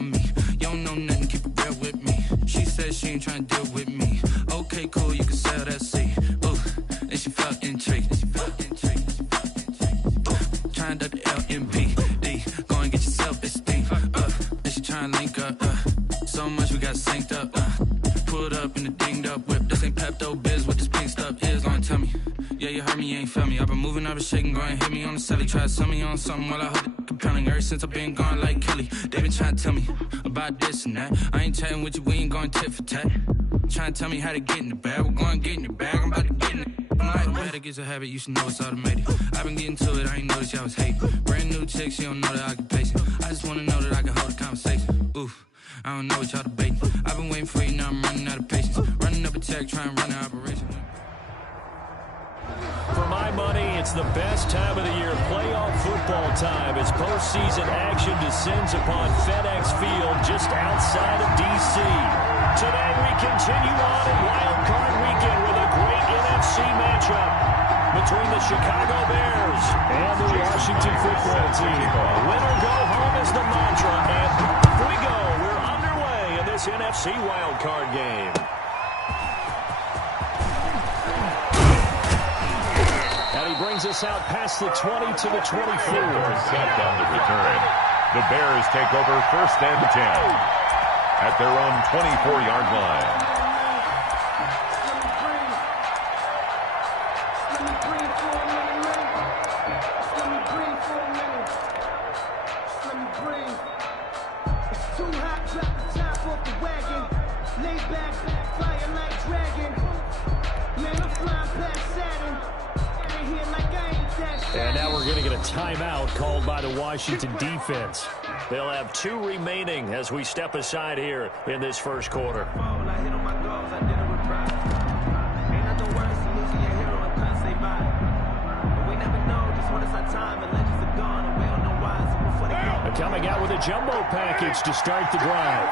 about me. You don't know nothing, keep it real with me. She said she ain't trying to deal with me. Okay, cool, you can sell that seat. Ooh, and she felt intrigued. Trying to the LMPD. Go and get your self-esteem. And she trying to link up. So much we got synced up. Pulled up in the dinged up whip. This ain't Pepto-Biz, what this pink stuff is. Gonna tell me. Yeah, you heard me, you ain't felt me. I've been moving, I've been shaking, go and hit me on the celly. Try to sell me on something while I hold it compelling. Ever since I've been gone like Kelly, they been trying to tell me about this and that. I ain't chatting with you, we ain't going tit for tat. Trying to tell me how to get in the bag. We're going to get in the bag, I'm about to get in it. I'm like, better get a habit, you should know it's automated. I've been getting to it, I ain't noticed y'all was hating. Brand new chick, she don't know that I can pace it. I just wanna know that I can hold a conversation. Oof, I don't know what y'all debating. I've been waiting for you, now I'm running out of patience. Running up a check, trying to run an operation. For my money, it's the best time of the year, playoff football time, as postseason action descends upon FedEx Field just outside of D.C. Today we continue on in Wild Card Weekend with a great NFC matchup between the Chicago Bears and the Washington Football Team. Winner go home is the mantra, and here we go. We're underway in this NFC Wild Card game. Brings us out past the 20 to the 24. Set on the return. The Bears take over 1st and 10 at their own 24-yard line. And now we're going to get a timeout called by the Washington defense. They'll have 2 remaining as we step aside here in this first quarter. And coming out with a jumbo package to start the drive.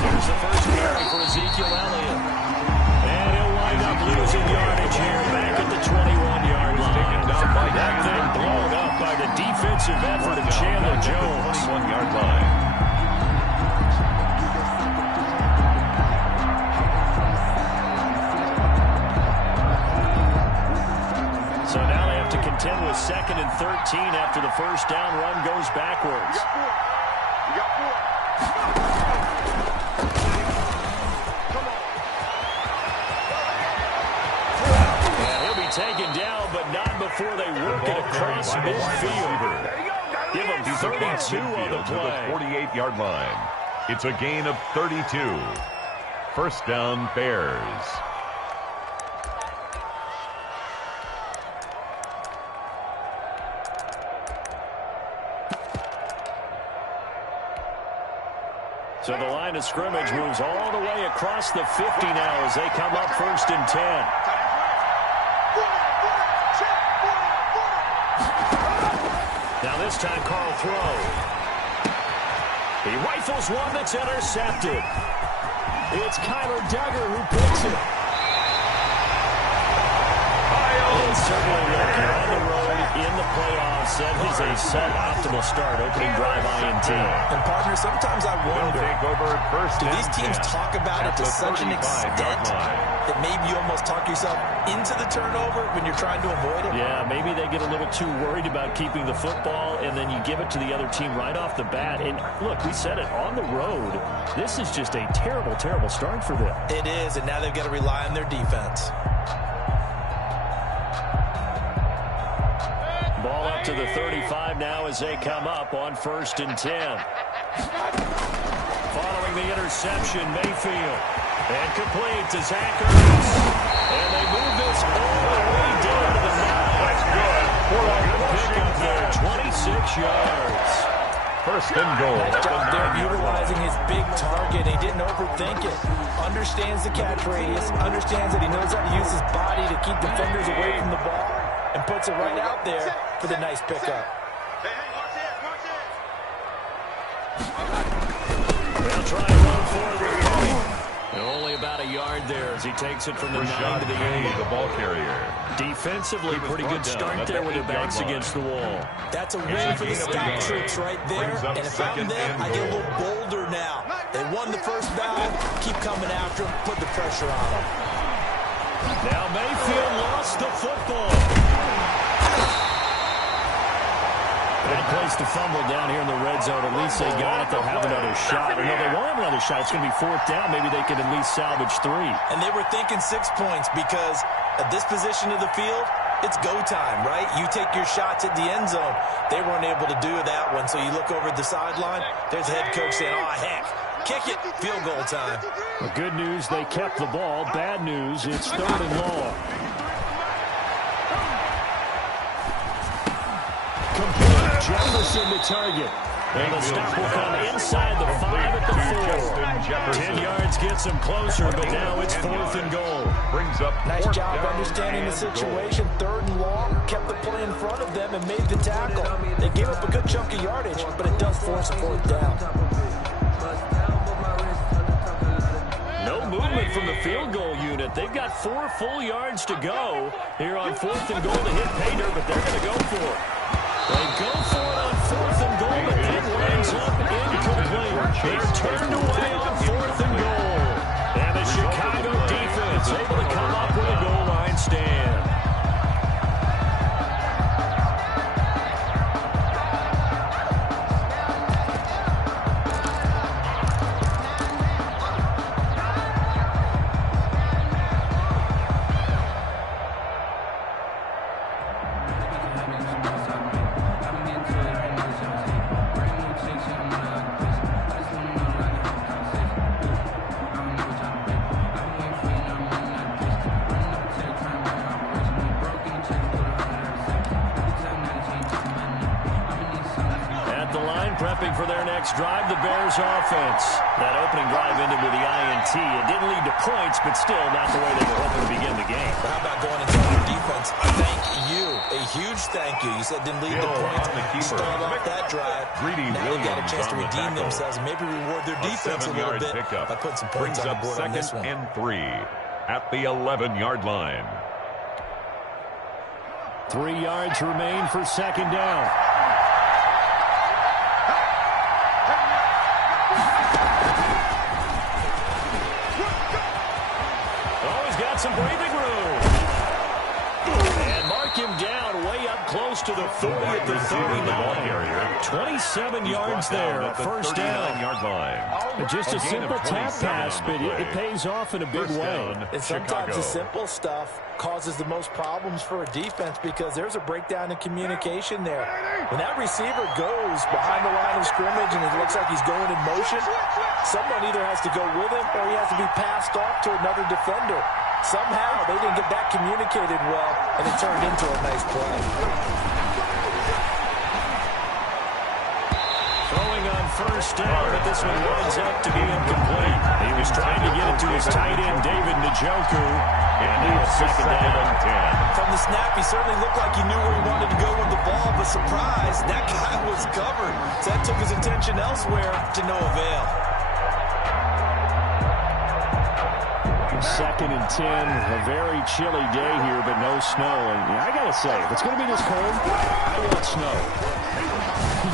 Here's the first carry for Ezekiel Elliott. Losing yardage here back at the 21-yard line. That thing blown up by the defensive effort of Chandler Jones. 21-yard line. So now they have to contend with 2nd and 13 after the first down run goes backwards. Taken down, but not before they work it across midfield. Give them 32 on the play. 48-yard line. It's a gain of 32. First down, Bears. So the line of scrimmage moves all the way across the 50 now as they come up 1st and 10. Now this time, Carl throw. He rifles one that's intercepted. It's Kyler Duggar who picks it. And certainly, look, you're on the road in the playoffs. That is a suboptimal start, opening drive INT. And, partner, sometimes I wonder, do these teams talk about it to such an extent that maybe you almost talk yourself into the turnover when you're trying to avoid it? Yeah, maybe they get a little too worried about keeping the football, and then you give it to the other team right off the bat. And, look, we said it, on the road, this is just a terrible, terrible start for them. It is, and now they've got to rely on their defense. Ball up to the 35 now as they come up on 1st and 10. Following the interception, Mayfield. And complete to Zach Ertz. And they move this all the way down to the 9. That's good. Pick up there, 26 yards. 1st and goal. Nice job there utilizing his big target. He didn't overthink it. Understands the catch radius. Understands that he knows how to use his body to keep defenders away from the ball. And puts it right out there for the nice pickup. They'll try and run forward. Only about a yard there as he takes it from the 9 to the 8. The ball carrier. Defensively, pretty good start there with the backs against the wall. That's a win for the scout troops right there. And if I'm them, I get a little bolder now. They won the first battle. Keep coming after them. Put the pressure on them. Now Mayfield lost the football. Bad place to fumble down here in the red zone. At least they got it. They'll have another shot. Or no, they won't have another shot. It's going to be 4th down. Maybe they can at least salvage 3. And they were thinking 6 points because at this position of the field, it's go time, right? You take your shots at the end zone. They weren't able to do that one. So you look over at the sideline. There's the head coach saying, oh, heck, kick it. Field goal time. The good news, they kept the ball. Bad news, it's 3rd and long. Complete. Jefferson the target. And the stop will come inside the 5 at the 4. 10 yards gets them closer, but now it's 4th and goal. Brings up nice job understanding the situation. 3rd and long. Kept the play in front of them and made the tackle. They gave up a good chunk of yardage, but it does force a 4th down. No movement from the field goal unit. They've got 4 full yards to go here on 4th and goal to hit pay dirt, but they're going to go for it. They go for it on 4th and goal, but it lands up incomplete. They're turned away on 4th and goal. And the Chicago defense able to come up with a goal line stand. Prepping for their next drive, the Bears offense. That opening drive ended with the INT. It didn't lead to points, but still not the way they were hoping to begin the game. How about going and telling your defense, thank you, a huge thank you. You said didn't lead to points. Start off that drive. Now they got a chance to redeem themselves and maybe reward their defense a little bit by putting some points on the board on this one. 2nd and 3 at the 11-yard line. 3 yards remain for 2nd down. Some breathing room. And mark him down way up close to the 40 at the 39. 27 yards there, 1st down. Just a simple tap pass, but it pays off in a big way. And sometimes the simple stuff causes the most problems for a defense because there's a breakdown in communication there. When that receiver goes behind the line of scrimmage and it looks like he's going in motion, someone either has to go with him or he has to be passed off to another defender. Somehow, they didn't get that communicated well, and it turned into a nice play. Throwing on 1st down, but this one winds up to be incomplete. He was trying to get it to his tight end, David Njoku, and now it's 2nd down. From the snap, he certainly looked like he knew where he wanted to go with the ball, but surprise, that guy was covered. So that took his attention elsewhere to no avail. 2nd and 10, a very chilly day here, but no snow. And I got to say, if it's going to be this cold, I want snow.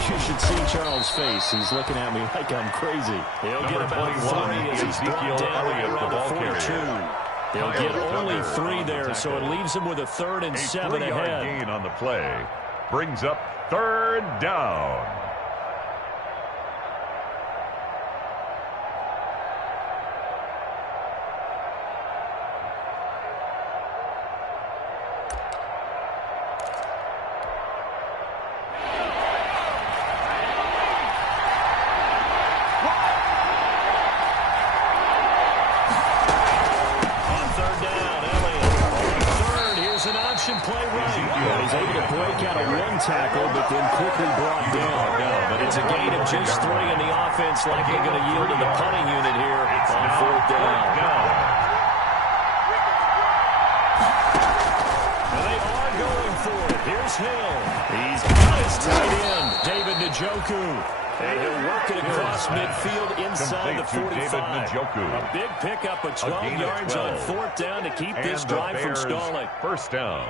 You should see Charles' face. He's looking at me like I'm crazy. He'll get about 3 as he's brought down around the 42. They'll get only 3 there, so it leaves him with a 3rd and 7 ahead. A 3-yard gain on the play brings up 3rd down. Play right. Well, he's able to break out of 1 tackle, but then quickly brought down. But it's a gain of just 3, and the offense likely going to yield to the punting unit here on 4th down. And they are going for it. Here's Hill. He's got his tight end, David Njoku. And he'll work it across midfield inside the 45. A big pickup of 12 yards on 4th down to keep this drive from stalling. First down.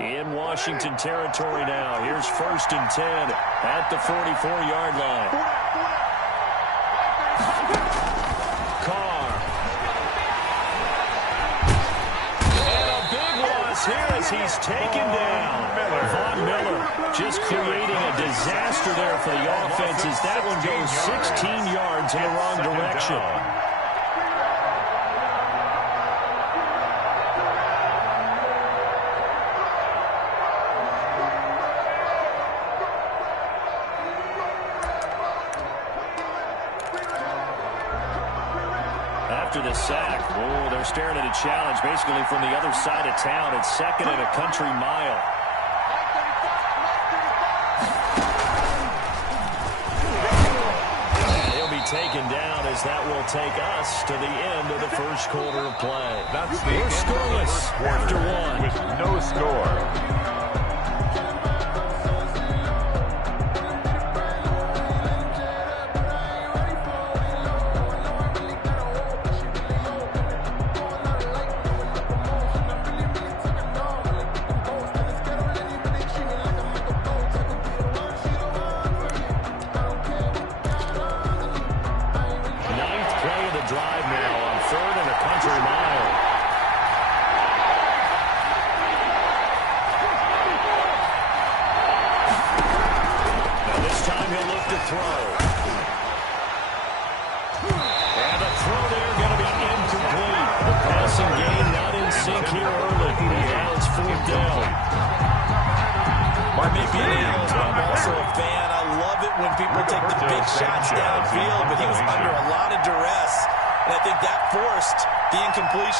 In Washington territory now. Here's 1st and 10 at the 44-yard line. Carr. And a big loss here as he's taken down. Von Miller just creating a disaster there for the offense as that one goes 16 yards in the wrong direction. After the sack, they're staring at a challenge basically from the other side of town. It's 2nd and a country mile. And he'll be taken down as that will take us to the end of the first quarter of play. That's the We're scoreless after one. With no score.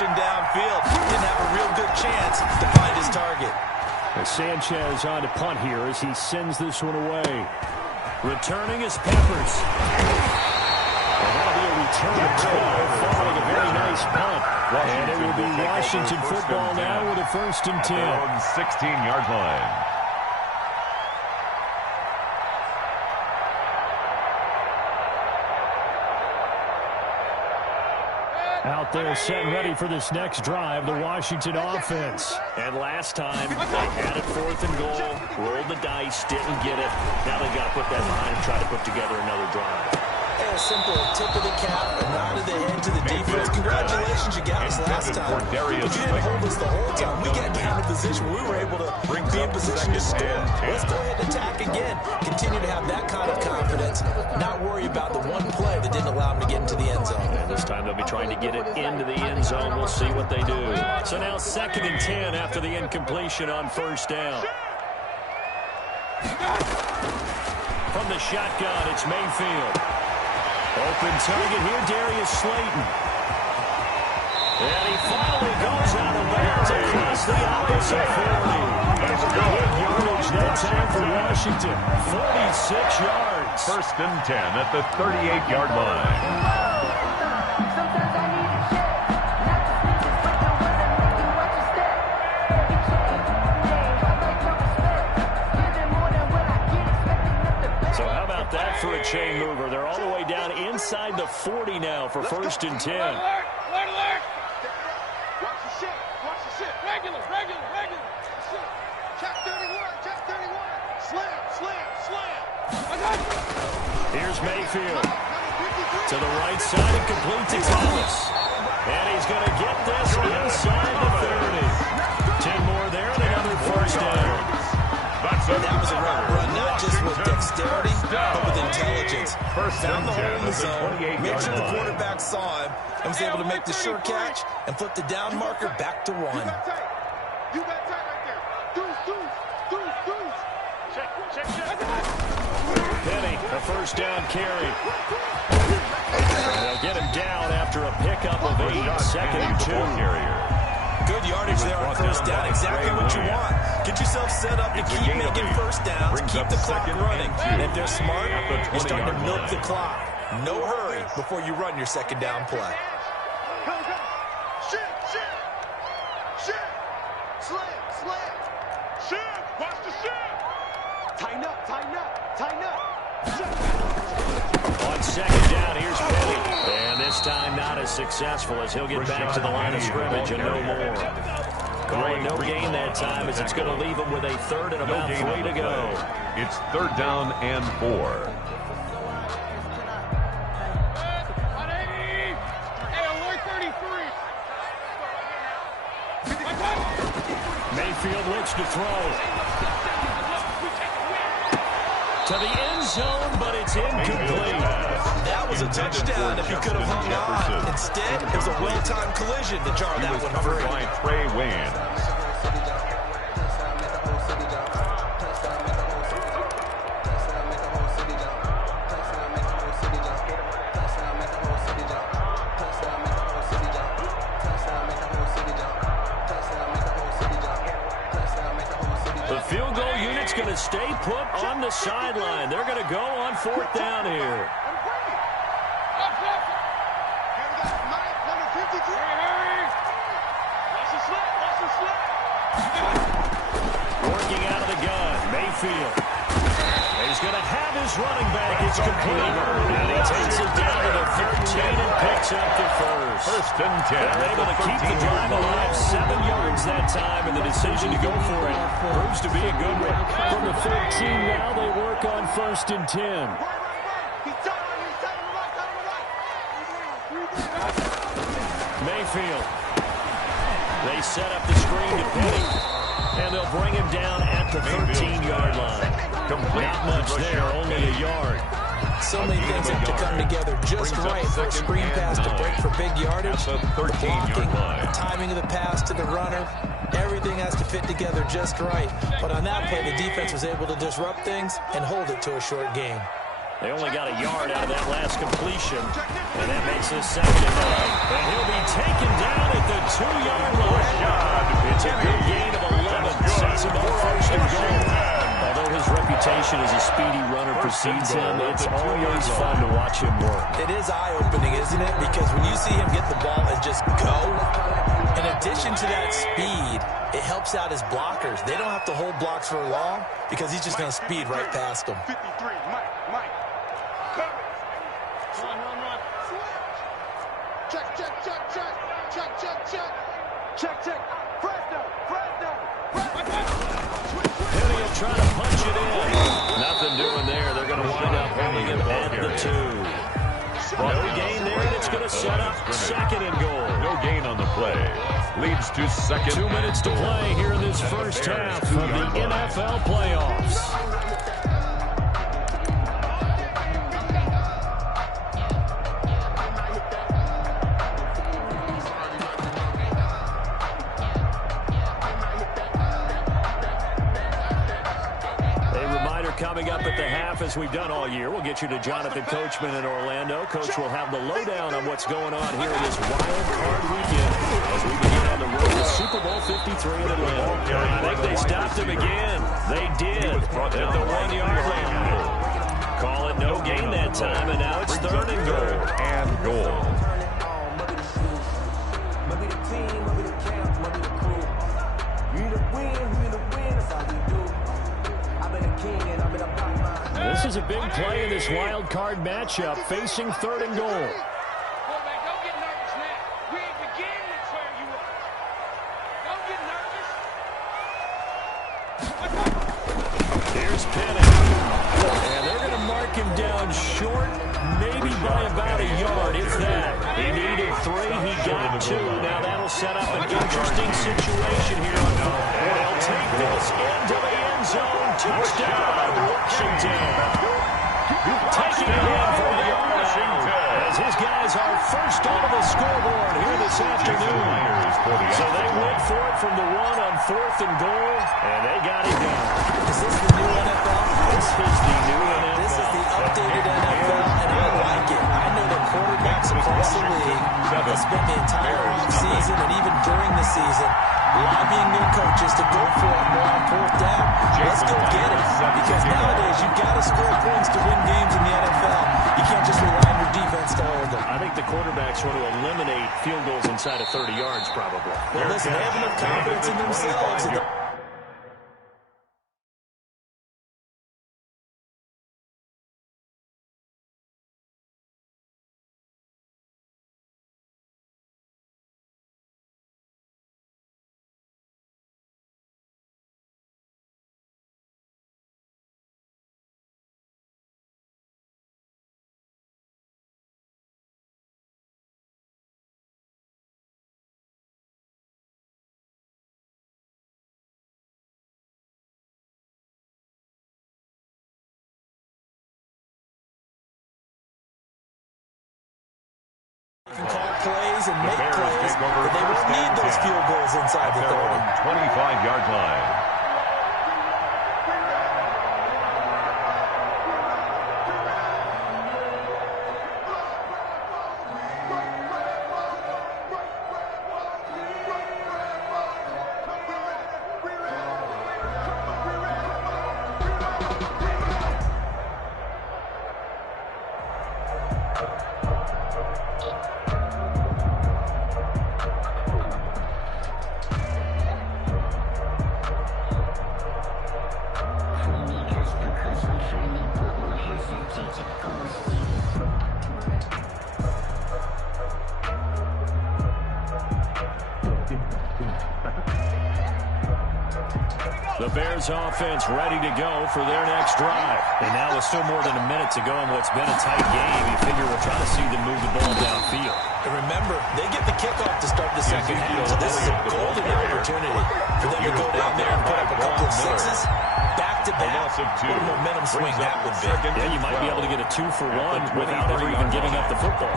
Downfield, didn't have a real good chance to find his target. Sanchez on to punt here as he sends this one away. Returning is Peppers. And that'll be a return of 12 following a very nice punt. And it will be Washington football now with a 1st and 10. 16-yard line. Out there set and ready for this next drive, the Washington offense. And last time, they had it 4th and goal, rolled the dice, didn't get it. Now they got to put that behind and try to put together another drive. A simple tip of the cap, a nod of the head to the defense. Congratulations, you got us last time. But you didn't hold us the whole time. We got down to position where we were able to be in position to score. Let's go ahead and attack again. Continue to have that kind of confidence. Not worry about the one play that didn't allow them to get into the end zone. And this time they'll be trying to get it into the end zone. We'll see what they do. So now 2nd and 10 after the incompletion on 1st down. From the shotgun, it's Mayfield. Open target here, Darius Slayton. And he finally goes out of bounds across the opposite 40. Good yardage that time for Washington. 46 yards. 1st and 10 at the 38-yard line. For a chain mover. They're all the way down inside the 40 now for 1st and 10. Alert! Watch the shit. Watch the shit. Regular. Shit. Check 31. Slam. Here's Mayfield. To the right side and complete to Thomas. And he's going to get this inside the 30. 10 more there and another 1st down. That was a run, not just with dexterity, but with intelligence. Found the hole in the zone, made sure the quarterback saw him, and was able to make the sure catch and flip the down marker back to 1. You got tight right there. Deuce. Check. Penny, a 1st down carry. And they'll get him down after a pickup of 8. 2nd and 2. Good yardage there on 1st down. Exactly what you want. Get yourself set up to keep making 1st downs, keep the clock running. And if they're smart, you're starting to milk the clock. No hurry before you run your second down play. Watch the shift. Tighten up, tighten up, tighten up. On second down, here's Penny. And this time not as successful as he'll get back to the line of scrimmage and no more. Calling no gain that time as it's going to leave him with a third and about 3 to go. It's third down and 4. Mayfield looks to throw. To the end zone, but it's incomplete. That was a touchdown if he could have hung on. Instead, it was a well-timed collision to jar that one free. By Trey Waynes. Going to stay put on the sideline. They're going to go on fourth down here. Working out of the gun, Mayfield. He's going to have his running back. It's complete. And he takes it down to the 13 and picks up the first. First and 10. They're able to keep the drive alive. 7 yards that time, and the decision to go for it proves to be a good one. From the 13 now, they work on first and 10. Mayfield. They set up the screen to Penny, and they'll bring him down at the 13-yard line. Not much there, only a yard. So many things have to come together just right for a screen pass to break for big yardage. Blocking, timing of the pass to the runner. Everything has to fit together just right. But on that play, the defense was able to disrupt things and hold it to a short gain. They only got a yard out of that last completion, and that makes it 2nd and 9. And he'll be taken down at the 2-yard line. It's a good gain of 11. Sets him up first and goal. Although his reputation as a speedy runner precedes him, it's always fun to watch him work. It is eye-opening, isn't it? Because when you see him get the ball and just go, in addition to that speed, it helps out his blockers. They don't have to hold blocks for long because he's just going to speed right past them. 53, Mike. Cover. Run. Check. Fresno. Penny will try to punch it in. Nothing doing there. They're going to wind up holding him at the 2. No gain there, and it's going to set up 2nd and goal. No gain on the play. Leads to 2nd. 2 minutes to play here in this first half of the NFL playoffs. Coming up at the half, as we've done all year, we'll get you to Jonathan Coachman in Orlando. Coach will have the lowdown on what's going on here in this wild card weekend as we begin on the road to Super Bowl 53 in Atlanta. I think they stopped him again. They did at the 1-yard line. Call it no gain that time, and now it's 3rd and goal. This is a big play in this wild card matchup, facing 3rd and goal. Quarterback, don't get nervous now. We ain't beginning to where you are. Don't get nervous. Here's Penny. And they're going to mark him down short, maybe by about a yard, if that. He needed 3, he got 2. Now that'll set up an interesting situation here on fourth. They'll take this into the end zone. Touchdown, Washington. Taking it in for the Washington, as his guys are first onto the scoreboard here this afternoon. So they went for it from the 1 on 4th and goal, and they got it done. Is this the new NFL? This is the new NFL. This is the updated NFL, and I like it. I know that quarterbacks across the league have spent the entire season and even during the season lobbying their coaches to go for it more on 4th down. Let's go get it. Because nowadays, you've got to score points to win games in the NFL. You can't just rely on your I think the quarterbacks want to eliminate field goals inside of 30 yards probably. Well, listen, they have enough confidence in themselves. Can call plays and make plays, but they won't need those field goals inside the 30. 25-yard line. The Bears offense ready to go for their next drive. And now with still more than a minute to go in what's been a tight game, you figure we'll try to see them move the ball downfield. And remember, they get the kickoff to start the second half, so this is a golden opportunity for them to go down there and put up a couple of sixes, back-to-back. What a momentum swing that would be. Yeah, you might be able to get a 2-for-1 without ever even giving up the football.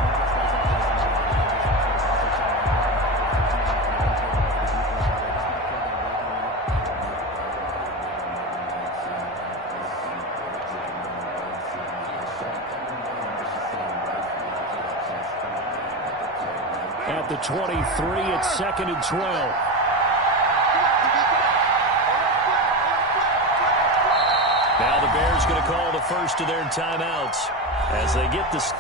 At the 23, it's 2nd and 12. Now the Bears going to call the first of their timeouts as they get this.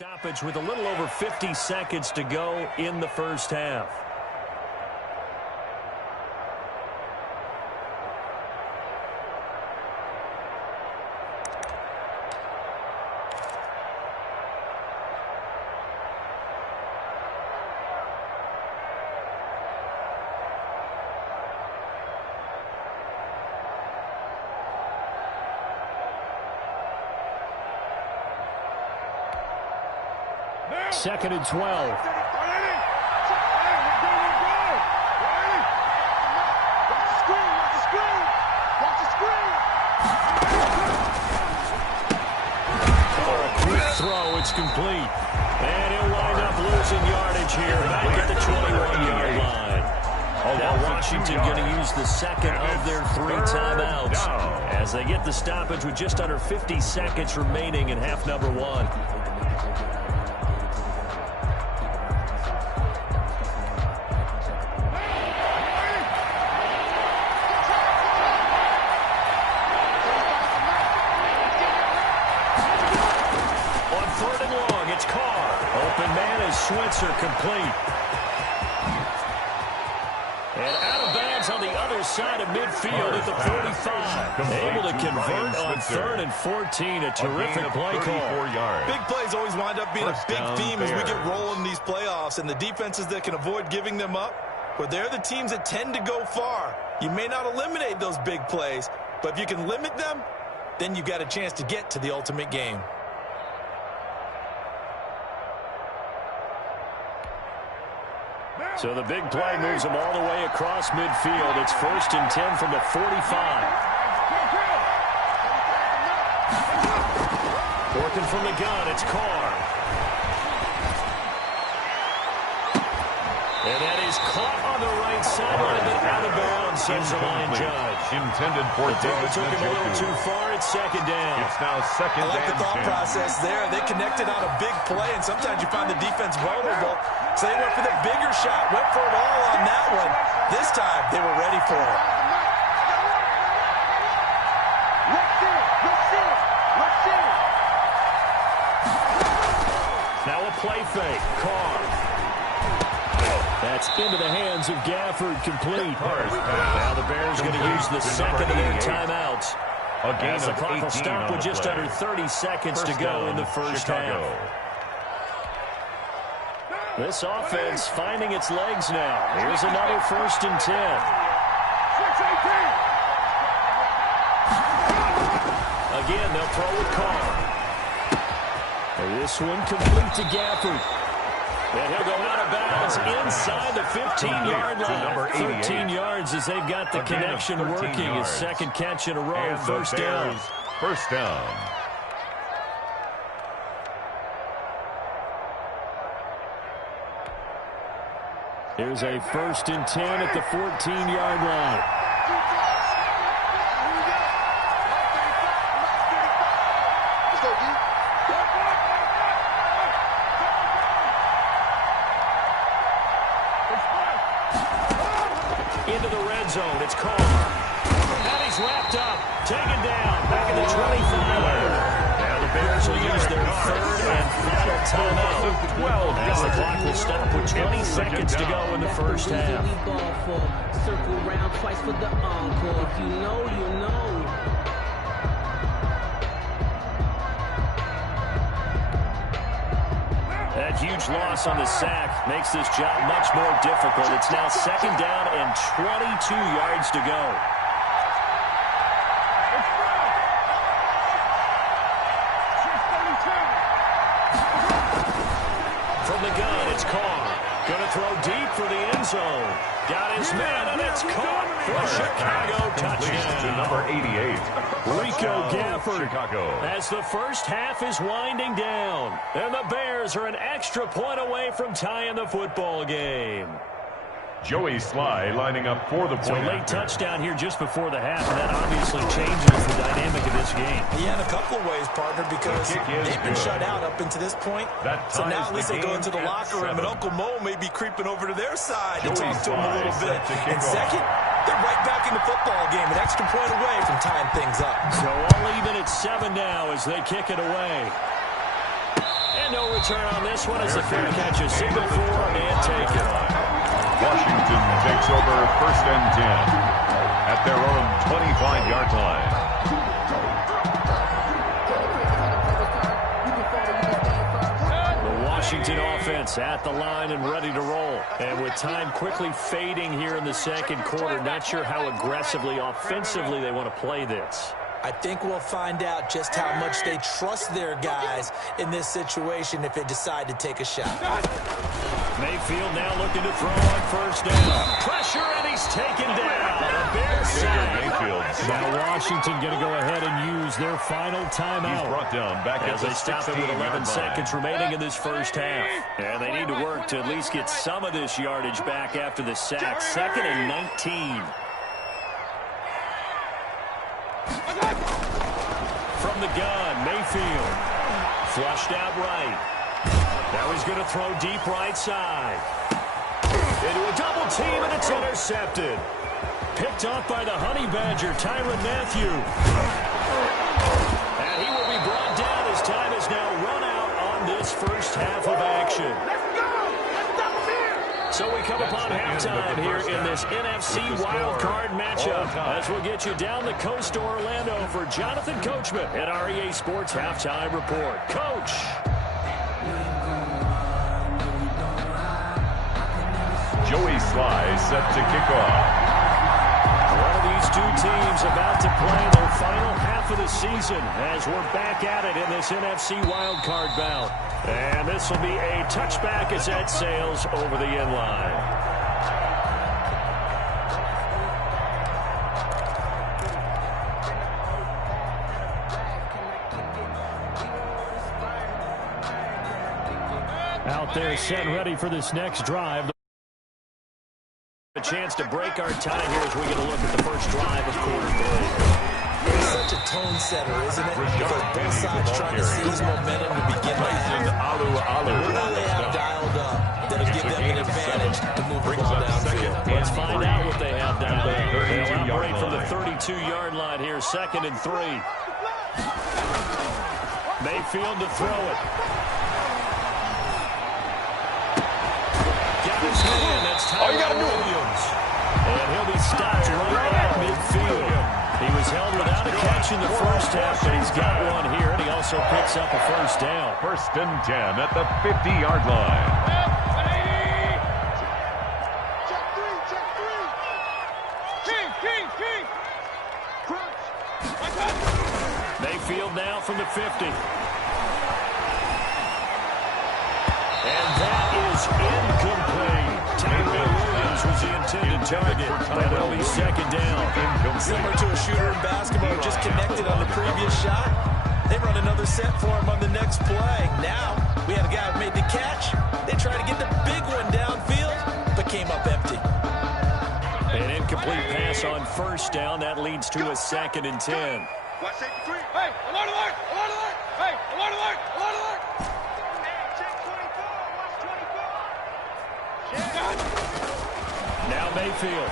Stoppage with a little over 50 seconds to go in the first half. 2nd and 12. Throw, it's complete. And he'll wind up losing yardage here back at the 21-yard line. Now Washington going to use the second of their 3 timeouts as they get the stoppage with just under 50 seconds remaining in half number 1. Switzer complete. And out of bounds on the other side of midfield at the 45. Able to convert on 3rd and 14. A terrific play call. Big plays always wind up being a big theme as we get rolling in these playoffs. And the defenses that can avoid giving them up, but they're the teams that tend to go far. You may not eliminate those big plays, but if you can limit them, then you've got a chance to get to the ultimate game. So the big play moves them all the way across midfield. It's 1st and 10 from the 45. Working from the gun, it's Carr. And that is caught on the right sideline, but out of bounds, says the line judge. Intended for David took him a little too far. It's 2nd down. It's now 2nd I like the thought 10. process there. They connected on a big play, and sometimes you find the defense vulnerable. So they went for the bigger shot, went for it all on that one. This time, they were ready for it. Now a play fake. Carr. That's into the hands of Gafford, complete. Now the Bears going to use the second of their timeouts. As the clock will stop with just under 30 seconds to go in the first half. This offense finding its legs now. Here's another 1st and 10. Again, they'll throw with Carr. This one complete to Gafford. And he'll go out of bounds inside the 15-yard line. 13 yards as they've got the connection working. His 2nd catch in a row. And 1st down. 1st down. Here's a 1st and 10 at the 14-yard line. Into the red zone, it's Carr. And he's wrapped up, taken down, back at the 25. Now the Bears will use their 3rd and final timeout. As the clock will stop with 20 seconds to go in the first half. Circle round twice for the encore. If you know, you know. That huge loss on the sack makes this job much more difficult. It's now 2nd down and 22 yards to go. From the gun, it's Carr. Going to throw deep for the end zone. Got his man, and it's caught for a Chicago touchdown. To number 88. Rico Gafford. Chicago. As the first half is winding down. And the Bears are an extra point away from tying the football game. Joey Sly lining up for the point. So late touchdown here just before the half, and that obviously changes the dynamic of this game. Yeah, in a couple of ways, partner, because they've been shut out up into this point. So now at least they go into the locker room, and Uncle Mo may be creeping over to their side to talk to him a little bit. And second, they're right back in the football game, an extra point away from tying things up. So all even at 7 now as they kick it away. And no return on this one as the fair catch is signaled for and taken. Washington takes over 1st and 10 at their own 25-yard line. The Washington offense at the line and ready to roll. And with time quickly fading here in the 2nd quarter, not sure how aggressively, offensively they want to play this. I think we'll find out just how much they trust their guys in this situation if they decide to take a shot. Mayfield now looking to throw on first down. Pressure, and he's taken down. A Bears sack. Now Washington going to go ahead and use their final timeout. He's brought down back as they stop it with 11 seconds remaining in this first half. And they need to work to at least get some of this yardage back after the sack. 2nd and 19. From the gun, Mayfield. Flushed out right. Now he's going to throw deep right side. Into a double team, and it's intercepted. Picked off by the Honey Badger, Tyrann Mathieu. And he will be brought down as time is now run out on this first half of action. So we come upon halftime here in this NFC wildcard matchup as we'll get you down the coast to Orlando for Jonathan Coachman at REA Sports Halftime Report. Coach. Joey Sly set to kick off. One of these two teams about to play their final half of the season as we're back at it in this NFC wildcard bout. And this will be a touchback as that sails over the end line. Out there set ready for this next drive. A chance to break our tie here as we get a look at the first drive of quarter 3. It's such a tone setter, isn't it? Because both sides trying to seize momentum to begin the half. What they have dialed up that'll give them an advantage to move the ball downfield? Let's find out what they have dialed up. They'll operate from the 32-yard line here, 2nd and 3. Mayfield to throw it. Got his hand. That's Tyler Williams. And he'll be stopped right at midfield. He was held without a catch in the first half, but he's got one here, and he also picks up a first down. 1st and 10 at the 50-yard line. Check three. King. Crunch. Mayfield now from the 50. And that is incomplete. Tyler Williams was the intended target, but it'll be 2nd down. Similar to a shooter in basketball, just connected on the previous shot. They run another set for him on the next play. Now, we had a guy who made the catch. They tried to get the big one downfield, but came up empty. An incomplete pass on first down. That leads to a 2nd and 10. Watch safety 3. Hey, alert. Hey, alert. Check 24. Watch 24. Now Mayfield.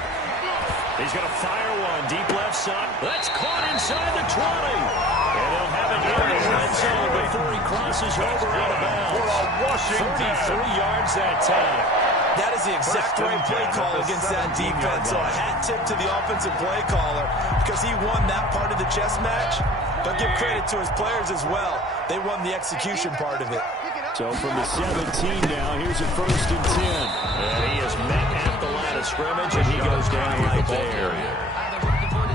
He's going to fire one. Deep left side. That's caught inside the 20. And they'll have it here in the red zone before he crosses over out of bounds. 33 yards that time. That is the exact right play call against that defense. So a hat tip to the offensive play caller because he won that part of the chess match. But give credit to his players as well. They won the execution part of it. So from the 17 now, here's a 1st and 10. And he is met at the line of scrimmage, and he goes down right there.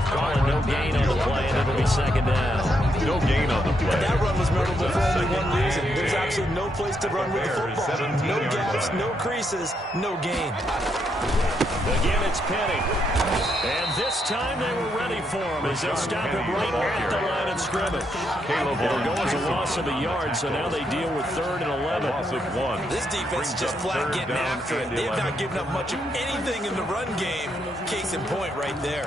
Calling no gain on the play, and it'll be 2nd down. No gain on the play. That run was memorable for only one reason. There's absolutely no place to run with the football. No gaps, no creases, no gain. Again, it's Penny. And this time they were ready for him as they stop him right at the line of scrimmage. It'll go as a loss of a yard, so now they deal with 3rd and 11. Loss of 1. This defense is just flat getting after it. They've not given up much of anything in the run game. Case in point right there.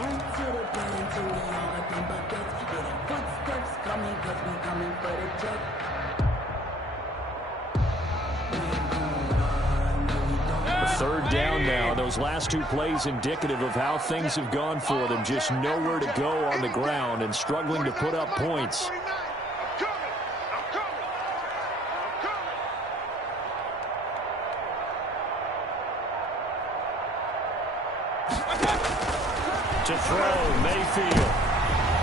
Third down now. Those last two plays indicative of how things have gone for them. Just nowhere to go on the ground and struggling to put up points. To throw, Mayfield.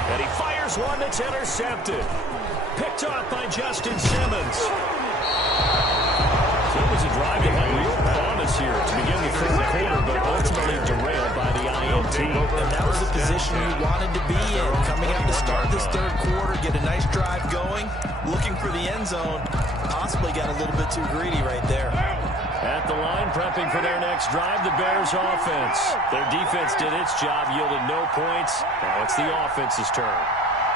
And he fires one that's intercepted. Picked off by Justin Simmons. It was a drive that had real promise here to begin the 3rd quarter, but ultimately derailed by the INT. team. And that was the position you wanted to be in. Coming out to start this third quarter, get a nice drive going, looking for the end zone. Possibly got a little bit too greedy right there. At the line, prepping for their next drive, the Bears offense. Their defense did its job, yielded no points. Now it's the offense's turn.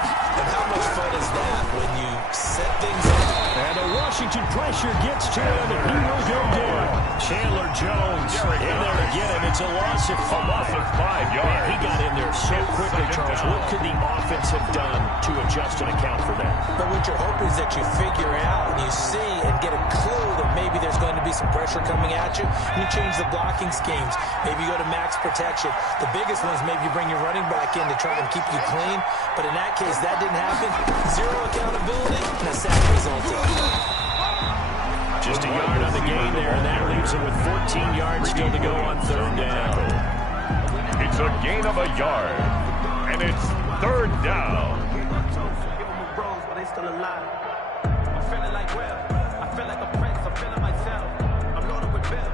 And how much fun is that when you set things up? And the Washington pressure gets to him, and he will go down. Chandler Jones in there again, and it's a loss of 5 yards. Man, he got in there so quickly, Charles. What could the offense have done to adjust and account for that? But what you're hoping is that you figure out and you see and get a clue that maybe there's going to be some pressure coming at you. You change the blocking schemes. Maybe you go to max protection. The biggest one is maybe you bring your running back in to try and keep you clean. But in that case, that didn't happen. Zero accountability, and a sack resulted. Just a yard on the gain there, and that leaves him with 14 yards still to go on third down. It's a gain of a yard, and it's third down. I'm feeling like Will. I feel like a prince. I'm feeling myself. I'm loaded with bills.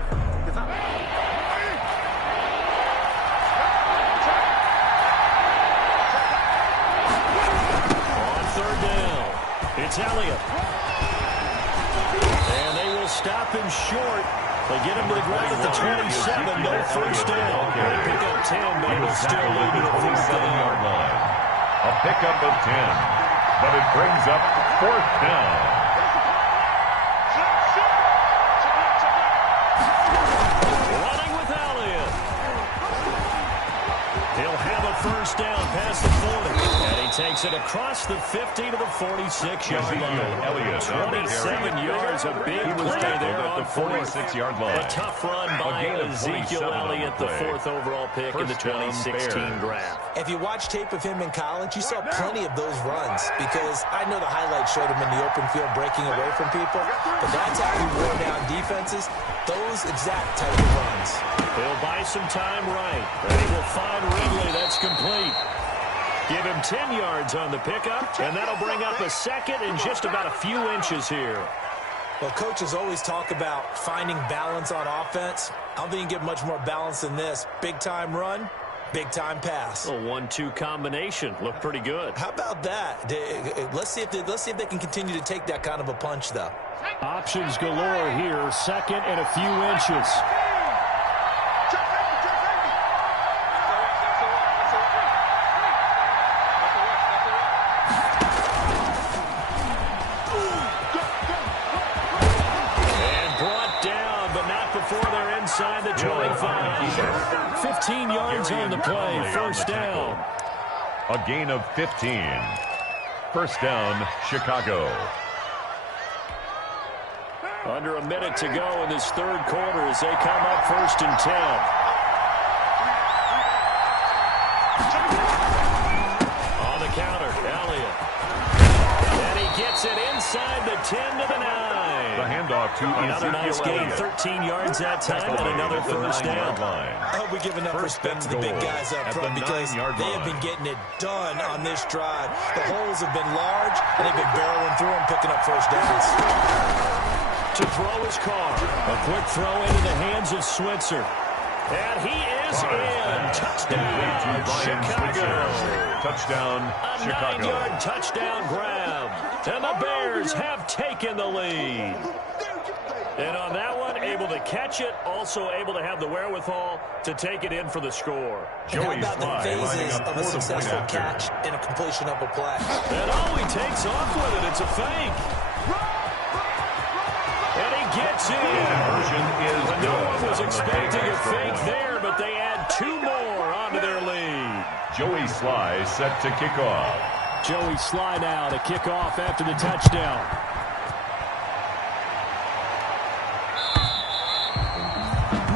On third down, it's Elliott. And they will stop him short. They get him to the ground at the 27, no first down. They pick up 10, but it'll still lead to the fourth down. Line. A pickup of 10, but it brings up fourth down. Running with Elliott. He'll have a first down past the 40. And he takes it across the 50 to the 46-yard line. Elliott, 27 yards, a big play there at on the 46-yard line. A tough run by Ezekiel Elliott, the fourth overall pick in the 2016 draft. If you watch tape of him in college, you saw plenty of those runs because I know the highlights showed him in the open field breaking away from people, but that's how he wore down defenses, those exact type of runs. He'll buy some time right, and he will find Ridley. That's complete. Give him 10 yards on the pickup, and that'll bring up a second in just about a few inches here. Well, coaches always talk about finding balance on offense. I don't think you can get much more balance than this. Big-time run, big-time pass. A 1-2 combination. Looked pretty good. How about that? Let's see if they can continue to take that kind of a punch, though. Options galore here. Second and a few inches. Inside the 25. 15 yards on the play. First down. A gain of 15. First down, Chicago. Under a minute to go in this third quarter as they come up first and 10. On the counter, Elliott. And he gets it inside the 10 to the 9. The handoff to another nice gain, Elliott. 13 yards that time, and another first down. I hope we give enough respect to the big guys up front because they have been getting it done on this drive. The holes have been large, and they've been barreling through them, picking up first downs. To throw his car. A quick throw into the hands of Switzer. And he is in. Touchdown, Chicago. Touchdown, Chicago. A 9-yard touchdown grab. And the Bears have taken the lead. And on that one, able to catch it, also able to have the wherewithal to take it in for the score. How about the phases of a successful catch and a completion of a play? And he takes off with it. It's a fake. And he gets in. And no one was expecting a fake there, but they add 2 more onto their lead. Joey Sly set to kick off. Joey Sly now to kick off after the touchdown.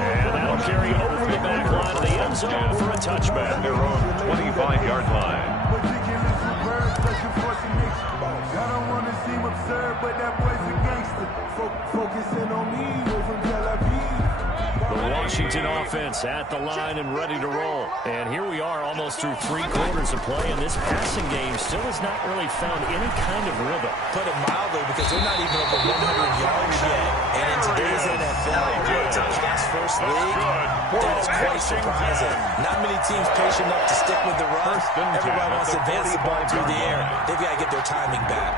And that'll carry over the back line of the end zone for a touchback. Their own 25-yard line. I don't want to seem absurd, but that boy's a gangster. Focusing on me, from Tel Aviv. The Washington offense at the line and ready to roll. And here we are almost through 3 quarters of play, and this passing game still has not really found any kind of rhythm. Put it mildly, because they're not even over 100 yards yet. And in today's NFL, where it's a pass-first this league, that is quite surprising. Not many teams patient enough to stick with the run. Everybody wants to advance the ball through the air. They've got to get their timing back.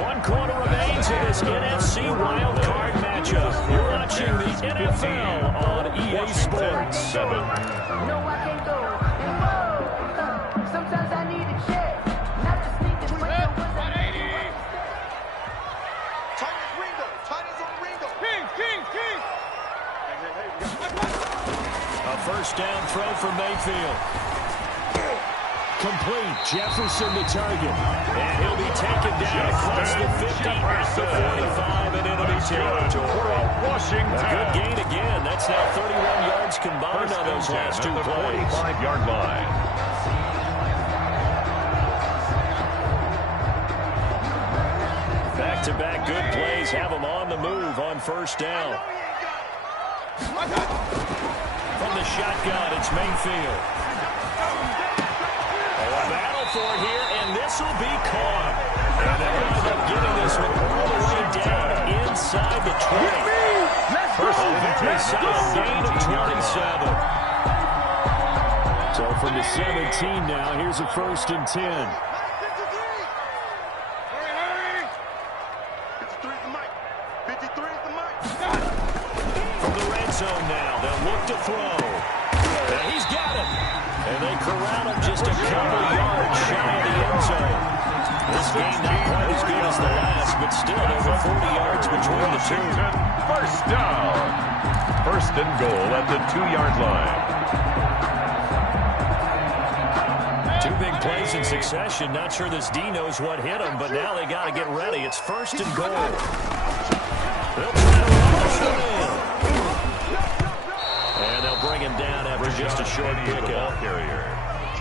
One quarter remains in this NFC Wild Card matchup. You're watching the NFL on EA Sports. 7. No, I can't go. And whoa, sometimes I need a check. Not just need to wait till 180. Tight as Ringo. Tight as on Ringo. King. A first down throw for Mayfield. Complete. Jefferson the target. And he'll be taken down across the 50 at the 45 in enemy territory. Washington. A good gain again. That's now 31 yards combined on those last two plays. 45-yard line. Back-to-back good plays have them on the move on first down. From the shotgun, it's Mayfield. A battle for it here, and this will be caught. And they end up getting this one all the way down inside the 20. First and Very 10. solid gain of 27. So from the 17 now, here's a first and 10. From the red zone now, they'll look to throw. And he's got it. And they corral him just a couple yards shy of the end zone. This game not quite as good as the last, but still over 40 yards between the two. First down. First and goal at the 2-yard line. Two big plays in succession. Not sure this D knows what hit him, but now they got to get ready. It's first and goal. They'll try to rush him in. And they'll bring him down after just a short pickup.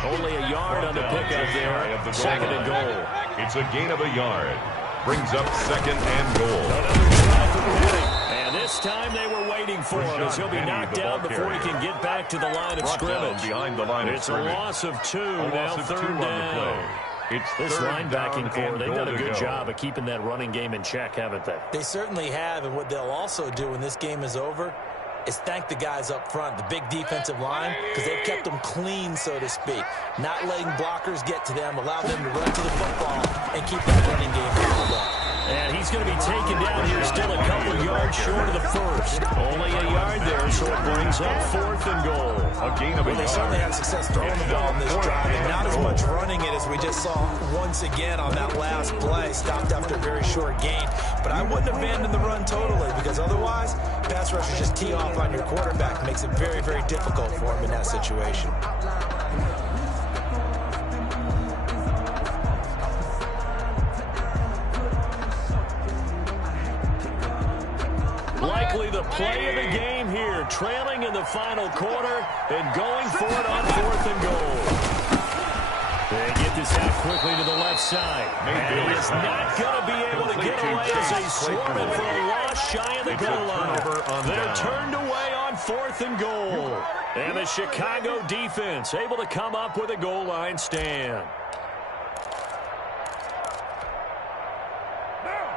Only a yard on the pickup there. Second and goal. It's a gain of a yard. Brings up second and goal. And this time they were waiting for him as he'll be knocked down before he can get back to the line of scrimmage. Behind the line of It's a scrimmage. loss of two, now third down. It's This linebacking core, they've done a good go. job of keeping that running game in check, haven't they? They certainly have, and what they'll also do when this game is over is thank the guys up front, the big defensive line, because they've kept them clean, so to speak. Not letting blockers get to them, allow them to run to the football and keep that running game hold up. And he's going to be taken down here still a couple yards short of the first. Only a yard there, so it brings up fourth and goal. A gain of a Well, they yard. certainly had success throwing the ball in this drive, and not as much running it as we just saw once again on that last play. Stopped after a very short gain. But I wouldn't abandon the run totally, because otherwise, pass rushers just tee off on your quarterback. Makes it very, very difficult for him in that situation. Likely the play of the game here, trailing in the final quarter and going for it on fourth and goal. They get this out quickly to the left side. And he is not going to be able to get away as they swarm it for a loss shy of the goal line. They're turned away on fourth and goal. And the Chicago defense able to come up with a goal line stand.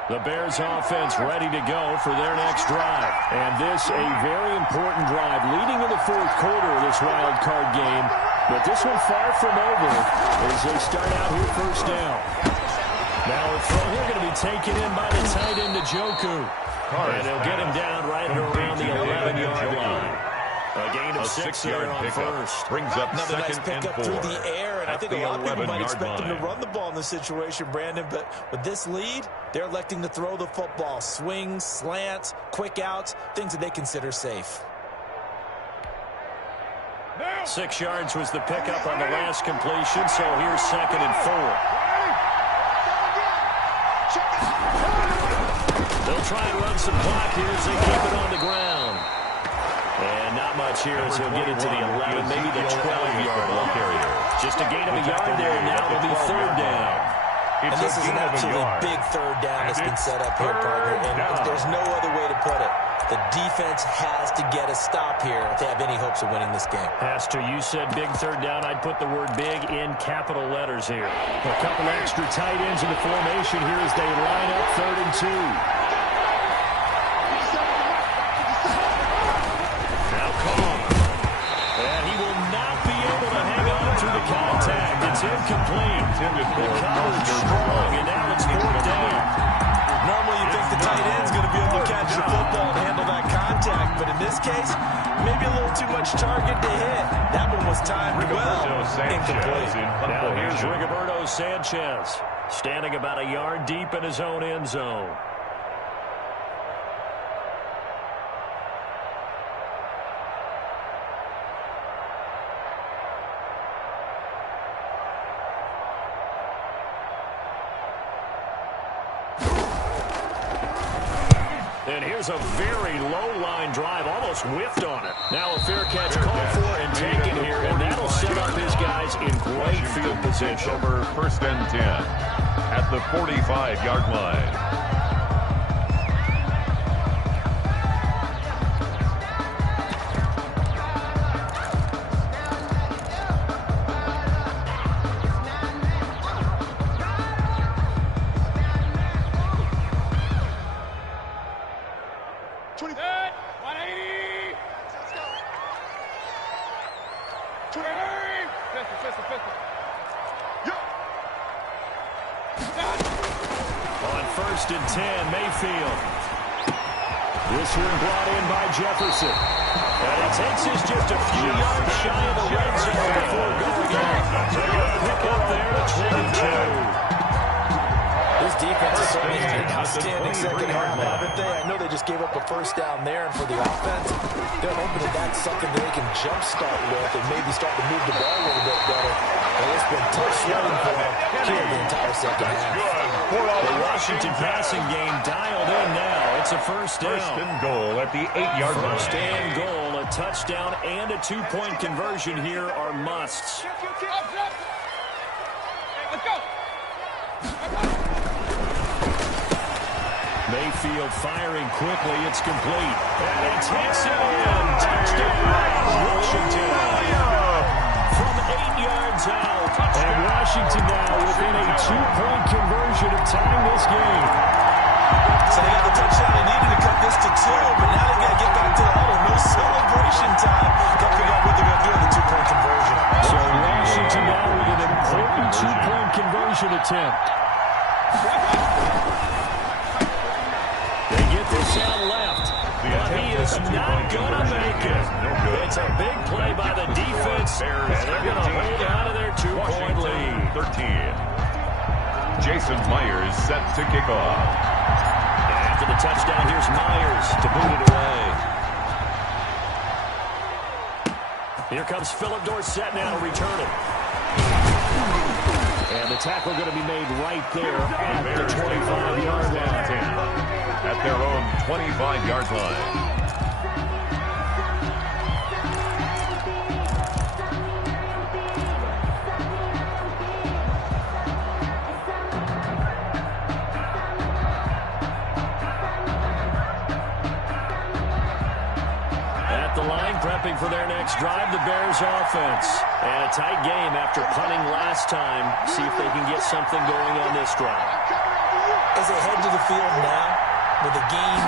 The Bears offense ready to go for their next drive. And this a very important drive leading in the fourth quarter of this wild card game. But this one far from over as they start out here first down. Now a throw here going to be taken in by the tight end Njoku. And they'll get him down right around the 11-yard line. A gain of 6 there on first. Brings up Another nice second and pickup 4. through the air, and I think a lot of people might expect him to run the ball in this situation, Brandon, but with this lead, they're electing to throw the football. Swings, slants, quick outs, things that they consider safe. 6 yards was the pickup on the last completion, so here's second and 4. They'll try and run some clock here as they keep it on the ground. And not much here as he'll get it to the 11, maybe the 12-yard line. Just a gain of a yard there, and now it'll be third down. And this is an absolutely big third down that's been set up here, partner, and there's no other way to put it. The defense has to get a stop here if they have any hopes of winning this game. Pastor, you said big third down. I'd put the word big in capital letters here. A couple extra tight ends in the formation here as they line up 3rd and 2. Now Carr. And he will not be able to hang on through the contact. It's incomplete. The coverage strong, and now it's 4th down. Normally you think the tight end's going to be able to catch the football and handle that contact, but in this case, maybe a little too much target to hit. That one was timed well. Incomplete. Now here's Rigoberto Sanchez, standing about a yard deep in his own end zone. And here's a very low-line drive, almost whiffed on it. Now a fair catch called for and taken here, and that'll set up his guys in great field position. Over 1st and 10 at the 45-yard line. On 1st and 10, Mayfield. This one brought in by Jefferson. And it takes us just a few yards shy of the red zone before going on. So a pick up there to 22. This defense has certainly had an outstanding second half, haven't they? I know they just gave up a 1st down there, and for the offense, they're hoping that that's something that they can jumpstart with and maybe start to move the ball a little bit better. And it's been tough sledding for them here the entire second half. The Washington passing game dialed in now. It's a 1st down. 1st and goal at the 8-yard line. 1st and goal, a touchdown and a 2-point conversion here are musts. Let's go. Mayfield firing quickly. It's complete. And he takes it in. Touchdown, Washington. From 8 yards out. And Washington now within a 2-point conversion of tying this game. So they got the touchdown they needed to cut this to 2, but now they got to get back to the huddle. No celebration time. Got to figure out what they're going to do with the 2-point conversion. So Washington now with an important 2-point conversion attempt. They get this out left, but he is not going to make it. It's a big play by the defense, and they're going to hold on to their 2-point lead. 13. Jason Myers set to kick off. After the touchdown, here's Myers to boot it away. Here comes Philip Dorsett now to return it. And the tackle going to be made right there at the 25-yard line. At their own 25-yard line. At the line, prepping for their next drive, the Bears offense. And a tight game after punting last time. See if they can get something going on this drive. As they head to the field now, with the game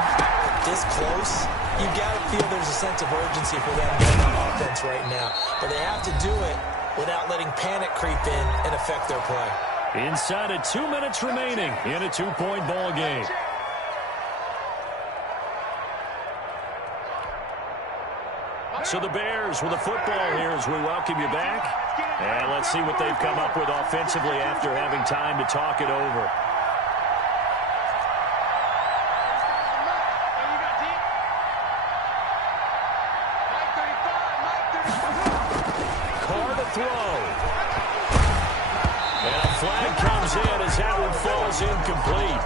this close, you've got to feel there's a sense of urgency for them getting on offense right now. But they have to do it without letting panic creep in and affect their play. Inside of 2 minutes remaining in a 2-point ball game. So the Bears with the football here as we welcome you back. And let's see what they've come up with offensively after having time to talk it over. Carr to throw. And a flag comes in as that one falls incomplete.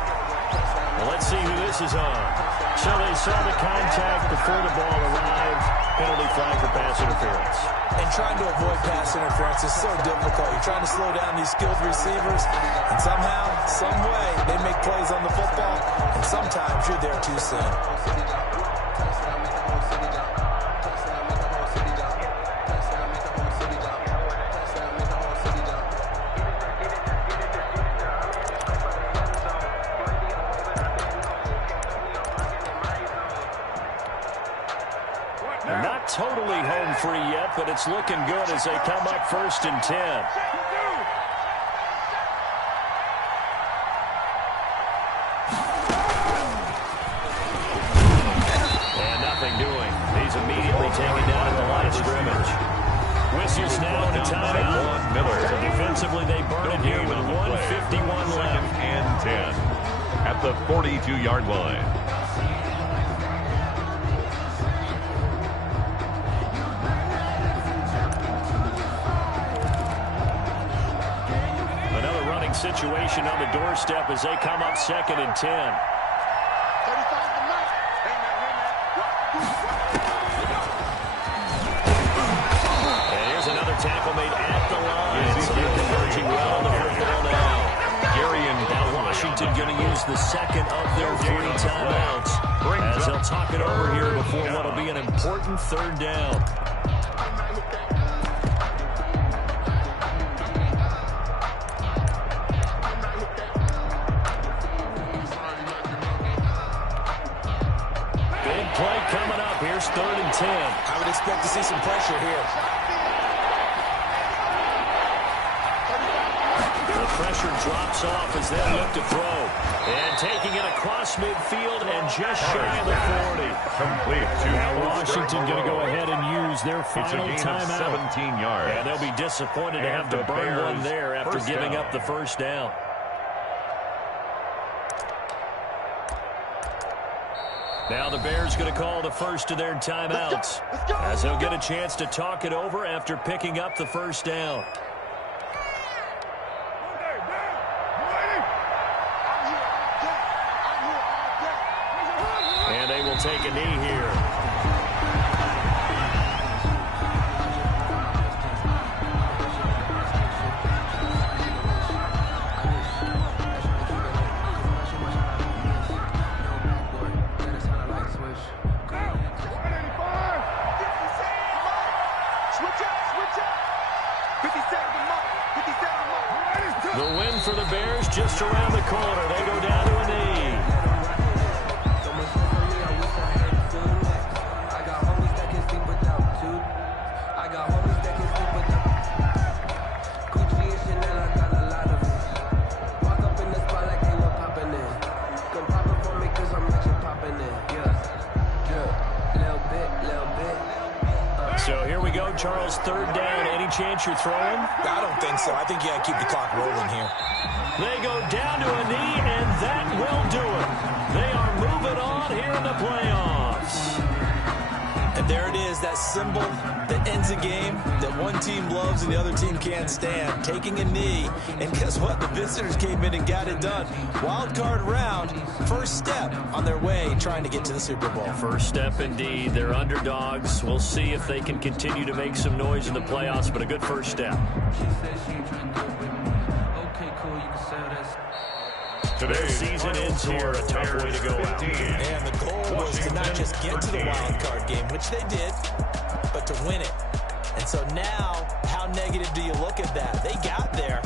Well, let's see who this is on. So they saw the contact before the ball arrived. Penalty flag for pass interference. And trying to avoid pass interference is so difficult. You're trying to slow down these skilled receivers, and somehow, some way, they make plays on the football, and sometimes you're there too soon. free yet, but it's looking good as they come up 1st and 10. Immediately taken down at the line of scrimmage. Whistles now in a timeout. Miller. So defensively, they burn it here with 1:51 left. 2nd and 10 at the 42-yard line. Another running situation on the doorstep as they come up 2nd and 10. Tackle made at the line. So they're converging well on the football now. Now Washington going to use the second of their 3 timeouts as they'll talk it over here before what will be an important 3rd down. Big play coming up. Here's 3rd and 10. I would expect to see some pressure here. Pressure drops off as they look to throw. And taking it across midfield and just shy of the 40. Complete to Now Washington going to go ahead and use their final timeout. 17 yards. And they'll be disappointed to have to burn one there after giving up the 1st down. Now the Bears going to call the first of their timeouts as they'll get a chance to talk it over after picking up the 1st down. And they will take a knee here. The win for the Bears just around the corner. They go down to a knee. So here we go, Charles, 3rd down. Any chance you're throwing? I don't think so. I think you got to keep the clock rolling here. They go down to a knee, and that will do it. They are moving on here in the playoffs. And there it is, that symbol that ends a game that one team loves and the other team can't stand. Taking a knee, and guess what? The visitors came in and got it done. Wild card round, first step on their way trying to get to the Super Bowl. First step indeed. They're underdogs. We'll see if they can continue to make some noise in the playoffs, but a good first step. Today's season ends here, a tough way to go out. And the goal was to not just get to the wild card game, which they did, but to win it. And so now, how negative do you look at that? They got there,